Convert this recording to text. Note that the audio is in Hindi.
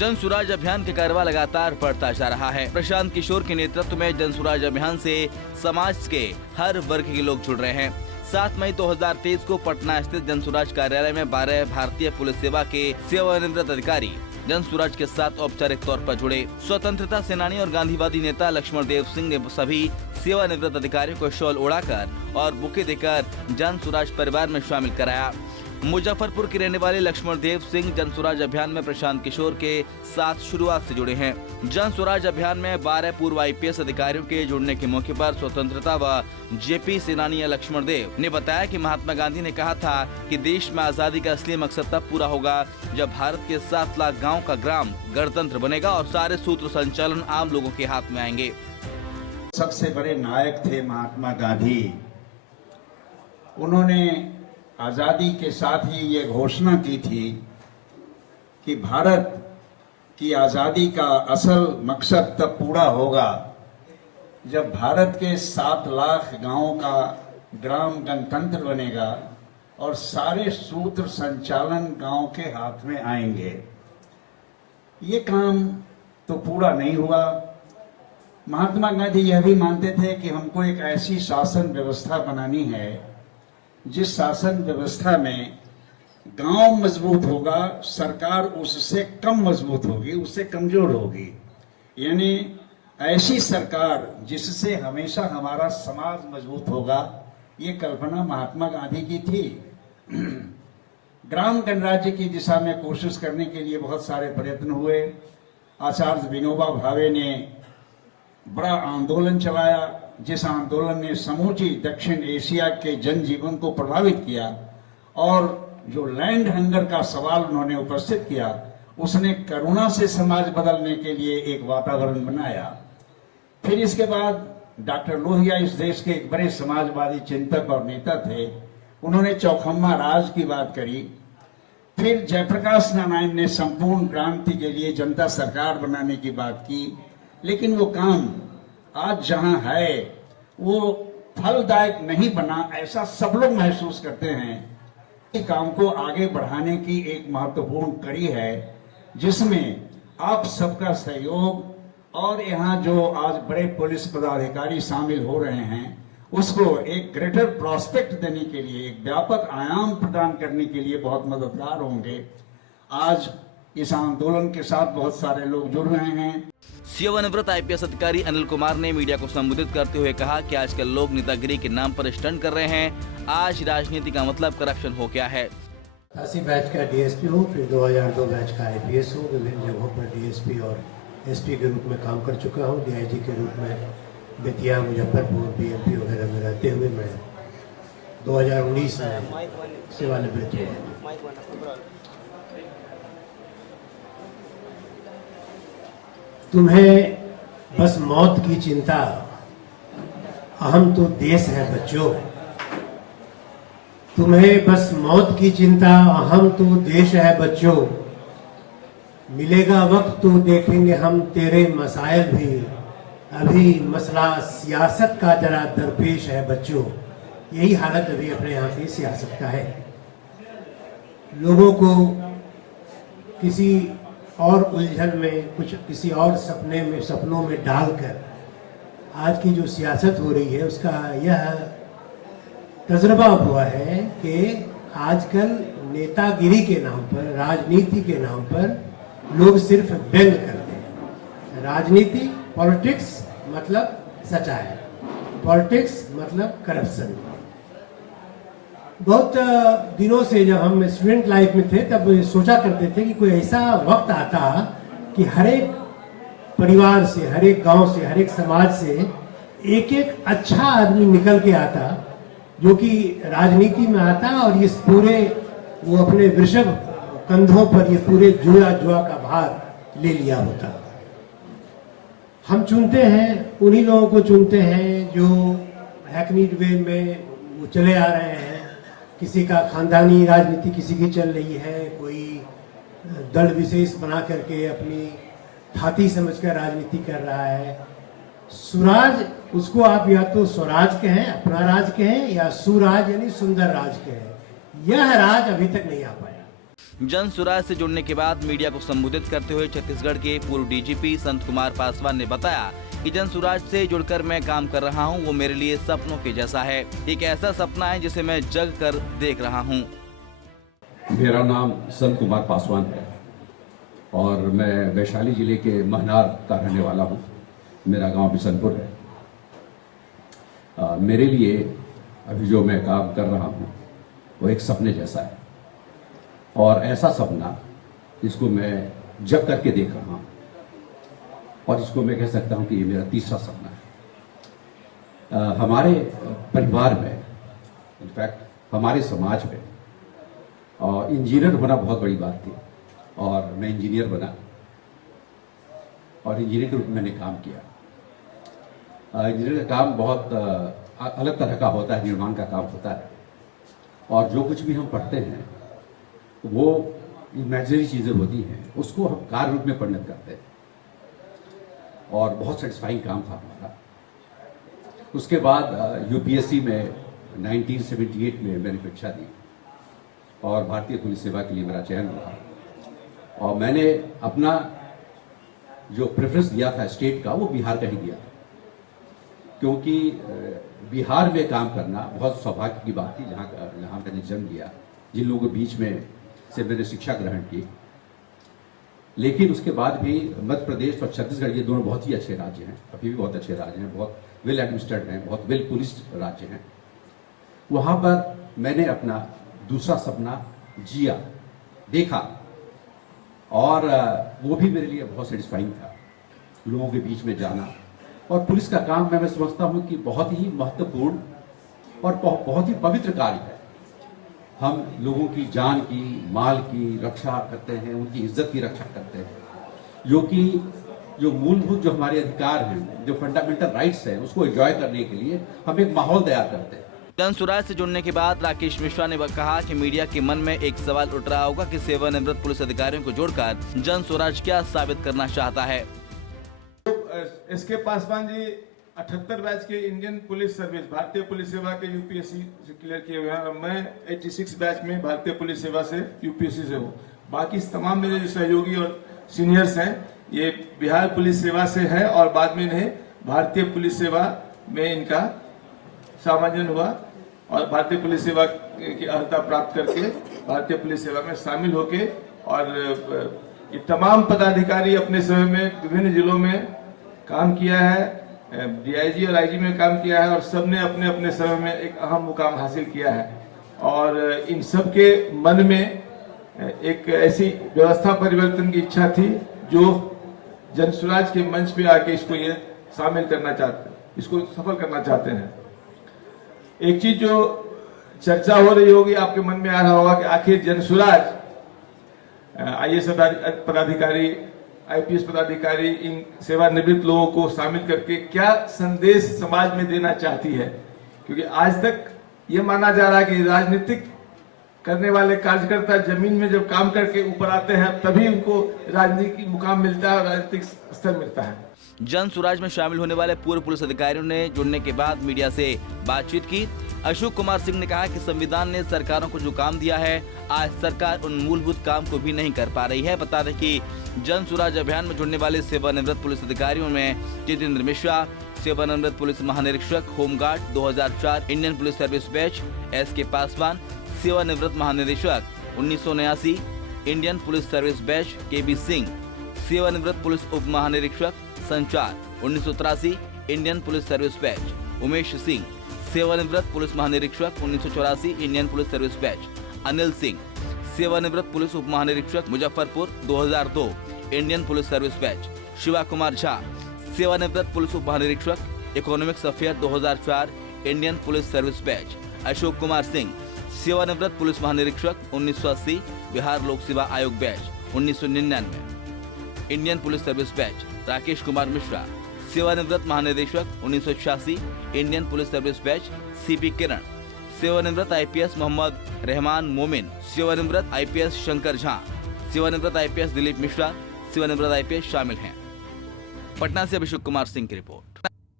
जन सुराज अभियान का कारवा लगातार बढ़ता जा रहा है। प्रशांत किशोर के नेतृत्व में जन सुराज अभियान से समाज के हर वर्ग के लोग जुड़ रहे हैं। 7 मई 2023 को पटना स्थित जन सुराज कार्यालय में 12 भारतीय पुलिस सेवा के सेवानिवृत्त अधिकारी जन सुराज के साथ औपचारिक तौर पर जुड़े। स्वतंत्रता सेनानी और गांधीवादी नेता लक्ष्मण देव सिंह ने सभी सेवानिवृत्त अधिकारियों को शॉल उड़ाकर और बुके देकर जन सुराज परिवार में शामिल कराया। मुजफ्फरपुर के रहने वाले लक्ष्मण देव सिंह जन सुराज अभियान में प्रशांत किशोर के साथ शुरुआत से जुड़े हैं। जन सुराज अभियान में 12 पूर्व IPS अधिकारियों के जुड़ने के मौके पर स्वतंत्रता व JP सेनानी लक्ष्मण देव ने बताया कि महात्मा गांधी ने कहा था कि देश में आजादी का असली मकसद तब पूरा होगा जब भारत के 7 लाख गाँव का ग्राम गणतंत्र बनेगा और सारे सूत्र संचालन आम लोगों के हाथ में आएंगे। सबसे बड़े नायक थे महात्मा गांधी। उन्होंने आजादी के साथ ही ये घोषणा की थी कि भारत की आजादी का असल मकसद तब पूरा होगा जब भारत के 7 लाख गांवों का ग्राम गणतंत्र बनेगा और सारे सूत्र संचालन गांव के हाथ में आएंगे। ये काम तो पूरा नहीं हुआ। महात्मा गांधी यह भी मानते थे कि हमको एक ऐसी शासन व्यवस्था बनानी है जिस शासन व्यवस्था में गांव मजबूत होगा, सरकार उससे कम मजबूत होगी, उससे कमजोर होगी। यानी ऐसी सरकार जिससे हमेशा हमारा समाज मजबूत होगा, ये कल्पना महात्मा गांधी की थी। ग्राम गणराज्य की दिशा में कोशिश करने के लिए बहुत सारे प्रयत्न हुए। आचार्य विनोबा भावे ने बड़ा आंदोलन चलाया, जिस आंदोलन ने समूची दक्षिण एशिया के जनजीवन को प्रभावित किया और जो लैंड हंगर का सवाल उन्होंने उपस्थित किया, उसने करुणा से समाज बदलने के लिए एक वातावरण बनाया। फिर इसके बाद डॉक्टर लोहिया इस देश के एक बड़े समाजवादी चिंतक और नेता थे। उन्होंने चौखम्मा राज की बात करी। फिर जयप्रकाश नारायण ने संपूर्ण क्रांति के लिए जनता सरकार बनाने की बात की, लेकिन वो काम आज जहां है वो फलदायक नहीं बना, ऐसा सब लोग महसूस करते हैं। इस काम को आगे बढ़ाने की एक महत्वपूर्ण कड़ी है जिसमें आप सबका सहयोग और यहाँ जो आज बड़े पुलिस पदाधिकारी शामिल हो रहे हैं, उसको एक ग्रेटर प्रोस्पेक्ट देने के लिए, एक व्यापक आयाम प्रदान करने के लिए बहुत मददगार होंगे। आज इस आंदोलन के साथ बहुत सारे लोग जुड़ रहे हैं। सेवानिवृत्त IPS अधिकारी अनिल कुमार ने मीडिया को संबोधित करते हुए कहा कि आजकल लोग नेतागिरी के नाम पर स्टंट कर रहे हैं। आज राजनीति का मतलब करप्शन हो गया है। 80 बैच का DSP हूँ, फिर 2002 बैच का IPS हूँ। विभिन्न जगहों पर DSP और SP के रूप में काम कर चुका हूँ। DIG के रूप में बेतिया, मुजफ्फरपुर, BMP वगैरह में रहते हुए मैं 2019 में सेवानिवृत्त हुआ। तुम्हें बस मौत की चिंता, अहम तो देश है बच्चों। तुम्हें बस मौत की चिंता, अहम तो देश है बच्चों। मिलेगा वक्त तो देखेंगे हम तेरे मसाइल भी, अभी मसला सियासत का जरा दरपेश है बच्चों। यही हालत अभी अपने यहाँ की सियासत का है। लोगों को किसी और उलझन में, कुछ किसी और सपनों में डालकर आज की जो सियासत हो रही है उसका यह तजुर्बा हुआ है कि आजकल नेतागिरी के नाम पर, राजनीति के नाम पर लोग सिर्फ व्यंग करते हैं। राजनीति, पॉलिटिक्स मतलब सच्चाई, पॉलिटिक्स मतलब करप्शन। बहुत दिनों से जब हम स्टूडेंट लाइफ में थे तब सोचा करते थे कि कोई ऐसा वक्त आता कि हर एक परिवार से, हर एक गांव से, हर एक समाज से एक एक अच्छा आदमी निकल के आता जो कि राजनीति में आता और इस पूरे वो अपने वृषभ कंधों पर ये पूरे जुआ का भार ले लिया होता। हम चुनते हैं, उन्हीं लोगों को चुनते हैं जो हैकनीड वे में वो चले आ रहे हैं। किसी का खानदानी राजनीति किसी की चल रही है, कोई दल विशेष बना करके अपनी थाती समझकर राजनीति कर रहा है। सुराज, उसको आप या तो स्वराज कहें, अपना राज कहें, या सुराज यानी सुंदर राज कहें। यह राज अभी तक नहीं आ पाया। जन सुराज से जुड़ने के बाद मीडिया को संबोधित करते हुए छत्तीसगढ़ के पूर्व डीजीपी संत कुमार पासवान ने बताया कि जन सुराज से जुड़कर मैं काम कर रहा हूं, वो मेरे लिए सपनों के जैसा है। एक ऐसा सपना है जिसे मैं जग कर देख रहा हूं। मेरा नाम संत कुमार पासवान है और मैं वैशाली जिले के महनार का रहने वाला हूं। मेरा गांव बिशनपुर है। मेरे लिए अभी जो मैं काम कर रहा हूं वो एक सपने जैसा है और ऐसा सपना जिसको मैं जग करके देख रहा हूं और इसको मैं कह सकता हूं कि ये मेरा तीसरा सपना है। हमारे परिवार में, इनफैक्ट हमारे समाज में इंजीनियर होना बहुत बड़ी बात थी और मैं इंजीनियर बना और इंजीनियर के रूप में मैंने काम किया। इंजीनियर का काम बहुत अलग तरह का होता है, निर्माण का काम होता है और जो कुछ भी हम पढ़ते हैं वो इमेजिनरी चीज़ें होती हैं, उसको हम कार्य रूप में परिणत करते हैं और बहुत सेटिस्फाइंग काम था हमारा। उसके बाद यूपीएससी में 1978 में मैंने परीक्षा दी और भारतीय पुलिस सेवा के लिए मेरा चयन हुआ और मैंने अपना जो प्रेफरेंस दिया था स्टेट का वो बिहार का ही दिया था, क्योंकि बिहार में काम करना बहुत सौभाग्य की बात थी। जहाँ मैंने जन्म लिया, जिन लोगों के बीच में से मैंने शिक्षा ग्रहण की, लेकिन उसके बाद भी मध्य प्रदेश और छत्तीसगढ़ ये दोनों बहुत ही अच्छे राज्य हैं, अभी भी बहुत अच्छे राज्य हैं, बहुत वेल एडमिनिस्ट्रेड हैं, बहुत वेल पुलिस्ड राज्य हैं। वहाँ पर मैंने अपना दूसरा सपना जिया, देखा और वो भी मेरे लिए बहुत सेटिस्फाइंग था। लोगों के बीच में जाना और पुलिस का काम मैं समझता हूँ कि बहुत ही महत्वपूर्ण और बहुत ही पवित्र कार्य है। हम लोगों की जान की, माल की रक्षा करते हैं, उनकी इज्जत की रक्षा करते हैं, जो मूलभूत जो हमारे अधिकार हैं, जो फंडामेंटल राइट्स हैं, उसको एंजॉय करने के लिए हम एक माहौल तैयार करते हैं। जन सुराज से जुड़ने के बाद राकेश मिश्रा ने कहा कि मीडिया के मन में एक सवाल उठ रहा होगा कि सेवानिवृत्त पुलिस अधिकारियों को जोड़कर जन सुराज क्या साबित करना चाहता है। एसके पासवान जी 78 बैच के इंडियन पुलिस सर्विस, भारतीय पुलिस सेवा के यूपीएससी से क्लियर किए हुए हैं और मैं 86 बैच में भारतीय पुलिस सेवा से यूपीएससी से हूँ। बाकी तमाम मेरे जो सहयोगी और सीनियर्स हैं ये बिहार पुलिस सेवा से है और बाद में इन्हें भारतीय पुलिस सेवा में इनका समायोजन हुआ और भारतीय पुलिस सेवा की अर्हता प्राप्त करके भारतीय पुलिस सेवा में शामिल होके और ये तमाम पदाधिकारी अपने समय में विभिन्न जिलों में काम किया है, डीआईजी और आईजी में काम किया है और सबने अपने अपने समय में एक अहम मुकाम हासिल किया है और इन सब के मन में एक ऐसी व्यवस्था परिवर्तन की इच्छा थी जो जनसुराज के मंच पे आके इसको ये शामिल करना चाहते, इसको सफल करना चाहते हैं। एक चीज जो चर्चा हो रही होगी, आपके मन में आ रहा होगा कि आखिर जनसुराज आईएएस पदाधिकारी, आईपीएस पदाधिकारी, इन सेवानिवृत्त लोगों को शामिल करके क्या संदेश समाज में देना चाहती है, क्योंकि आज तक ये माना जा रहा है कि राजनीतिक करने वाले कार्यकर्ता जमीन में जब काम करके ऊपर आते हैं तभी उनको राजनीतिक मुकाम मिलता है और राजनीतिक स्तर मिलता है। जन सुराज में शामिल होने वाले पूर्व पुलिस अधिकारियों ने जुड़ने के बाद मीडिया से बातचीत की। अशोक कुमार सिंह ने कहा कि संविधान ने सरकारों को जो काम दिया है, आज सरकार उन मूलभूत काम को भी नहीं कर पा रही है। बता दें कि जन सुराज अभियान में जुड़ने वाले सेवानिवृत्त पुलिस अधिकारियों में जितेंद्र मिश्रा, सेवानिवृत्त पुलिस महानिरीक्षक home guard 2004 Indian police service batch, SK Paswan, सेवानिवृत्त महानिदेशक 1979 Indian police service batch, KB Singh, सेवानिवृत्त पुलिस उप महानिरीक्षक संचार 1983 Indian police service batch, Umesh Singh, सेवानिवृत्त पुलिस महानिरीक्षक 1984 Indian police service batch, Anil Singh, सेवानिवृत्त पुलिस उप महानिरीक्षक Muzaffarpur 2002 Indian police service batch, Shiva Kumar Jha, सेवानिवृत्त पुलिस उप महानिरीक्षक economics affair 2004 Indian police service batch, Ashok Kumar Singh, सेवानिवृत्त पुलिस महानिरीक्षक 1980 Bihar Lok Seva Aayog batch 1999 Indian police service batch, Rakesh Kumar Mishra, सेवानिवृत्त महानिदेशक 1986 Indian police service batch, CP Kiran, सेवानिवृत्त आईपीएस मोहम्मद रहमान मोमिन, सेवानिवृत्त आईपीएस शंकर झा, सेवानिवृत्त आईपीएस दिलीप मिश्रा, सेवानिवृत्त आईपीएस शामिल हैं। पटना से अभिषेक कुमार सिंह की रिपोर्ट।